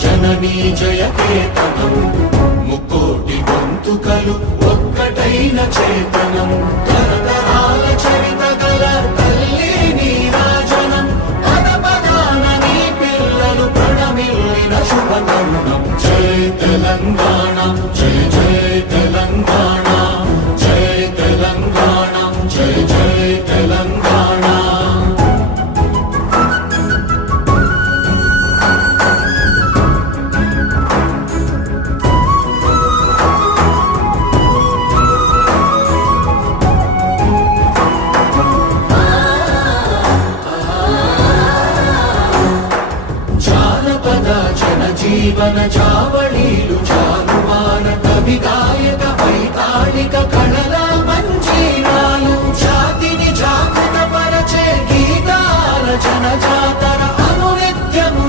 జననీ జయకేతనం ముక్కోటి గొంతుకలు ఒక్కటైన చేతనం తరతరాల చరిత గల తల్లి నీరాజనం పద పదాన నీ పిల్లలు ప్రణమిల్లిన శుభతరుణం జై తెలంగాణ జై జై తెలంగాణ జై తెలంగాణ జై జై తెలంగాణ జీవన చావళీలు చాలువాన కవి గాయక వైతాళిక కళల మంజీరాలు జాతిని జాగృత పరచే గీతాల జన జాతర అనునిత్యము